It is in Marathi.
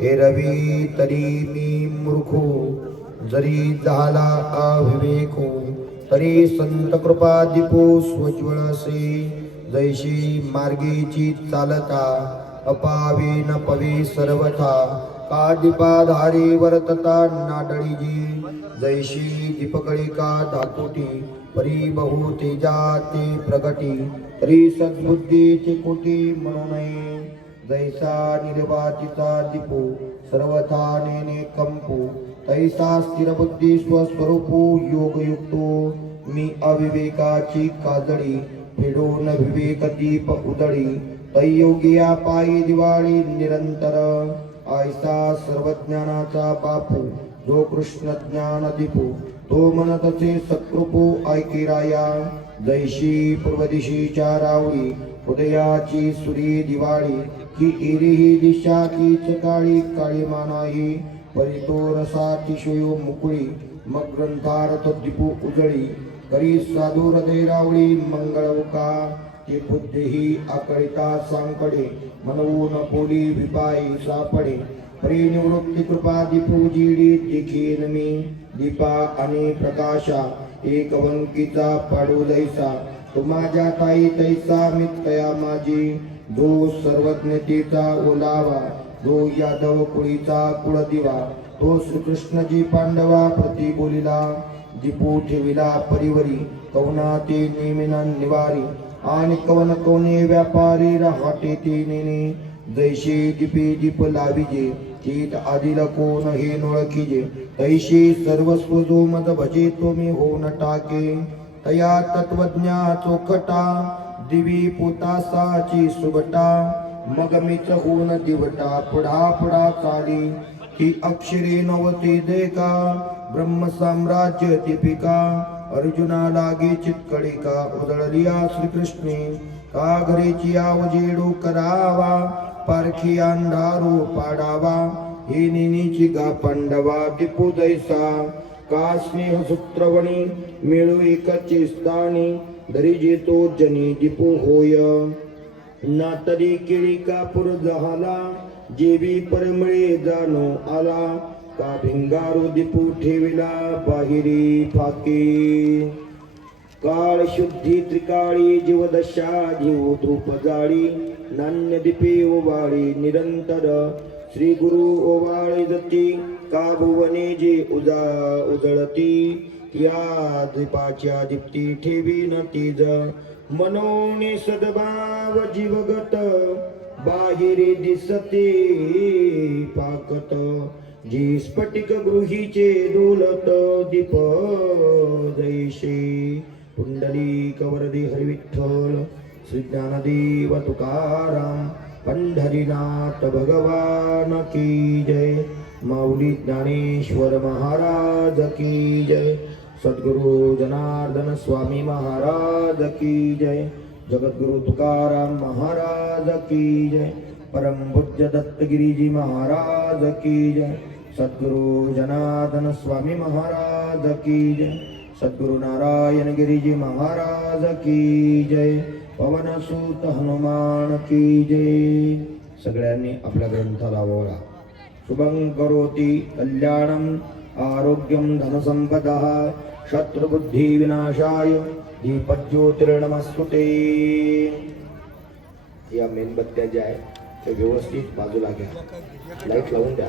एरवी तरी मी मूर्खो, जरी झाला अविवेको, तरी संत कृपा दीपो स्वज्वळसे. जैशी मार्गेची चालता, अपावे न पवे सर्वथा. का दीपाधारी वर्तता नाडळीजी, जैशी दीपकळिका धातुटी. परी बहु तेजाते प्रगटी, तरी सद्बुद्धीचे कोटी म्हणू नये. जैसा निर्वाचिता दीपो, सर्वथा नेने कंपो. तैसा स्थिर बुद्धी स्वस्वरूपो योगयुक्तो. मी अविवेकाची काजळी, फेडून विवेक दीप उदळी. तैयोगिया पायी दिवाळी निरंतर. ऐसा सर्वज्ञानाचा बापू, जो कृष्ण ज्ञान दीपो. तो म्हणतसे सत्कृपो ऐके राया. जैशी पूर्व दिशेच्या रावळी, उदयाची सुरी दिवाळी. की एरीही दिशा कीच काळी काळी मानाही. परितो रसातिशयो मुकुळी, मग ग्रंथार्थ दीपू उजळी. करी साधू हृदय रावळी मंगळवका. ते बुद्धीही आकळिता सांकडे, मनवून पोली विपाई सापडे. परिनिवृत्ती कृपा दीपू जिडी देखीन मी. दीपा आणि प्रकाशा, एक वंकीचा पाडू दैसा. तू माझ्या ताई तैसा मित्तया माझी. जो सर्वज्ञतेचा ओलावा, जो यादव कुळीचा कुळदिवा. तो श्रीकृष्णजी पांडवा प्रति बोलिला. दीपू ठेविला परिवरी, कवना ते नेमिना निवारी. आणि कवन कोणे व्यापारी राहते ते नेने. जैशी दीपे दीप लाविजे, चित आदिल कोण हे नोळखिजे. तैशी सर्वस्व जो मद भजे तो मी होऊन टाके. तया तत्वज्ञा चोखटा, दिवी पोतासाची सुबटा. मग मीच होऊन दिवटा, पुढा पुढा चाली. ती अक्षरे नवते देका, ब्रह्म साम्राज्य दीपिका. अर्जुना लागे चितकळिका, उदळलिया श्रीकृष्णे. का घरेची आवजेडू करावा, पारखी अंधारू पाडावा. हे नेनीची गा पांडवा दीपू दैसा. का स्नेह सूत्रवणी, मिळू एकचे स्थानी. दरी जेतो जनी दीपू होय. ना तरी केळी कापूर जहाला, जेवी परमळे जाणो आला. का भिंगारू दीपू ठेविला बाहेरी फाके. काळ शुद्धी त्रिकाळी जीवदशा जीव धूप जाळी. नान्य दीपे ओवाळी निरंतर. श्री गुरु ओवाळी जती, का भुवने जे उजळती. या दीपाच्या दीप्ती ठेवी न तीज. मनोनी सद्भाव जीवगत, बाहेरी दिसते पाकत. जी स्फटिक गृहीचे डोलत दीप जैसे. पुंडलिक वरदे हरिविठ्ठल, श्री ज्ञानदेव तुकाराम. पंढरीनाथ भगवान की जय. माऊली ज्ञानेश्वर महाराज की जय. सद्गुरु जनार्दन स्वामी महाराज की जय. जगद्गुरु तुकाराम महाराज की जय. परम पूज्य दत्तगिरीजी महाराज की जय. सद्गुरु जनार्दन स्वामी महाराज की जय. सद्गुरु नारायण गिरीजी महाराज की जय. पवनसूत हनुमान की जय. सगळ्यांनी आपल्या ग्रंथाला ओळा. शुभं करोति कल्याणं, आरोग्यं धनसंपदः. शत्रुबुद्धी विनाशाय दीपज्योतिर्नमस्तुते. या मेणबत्त्या ज्या आहेत त्या व्यवस्थित बाजूला घ्या, लाईट लावून द्या.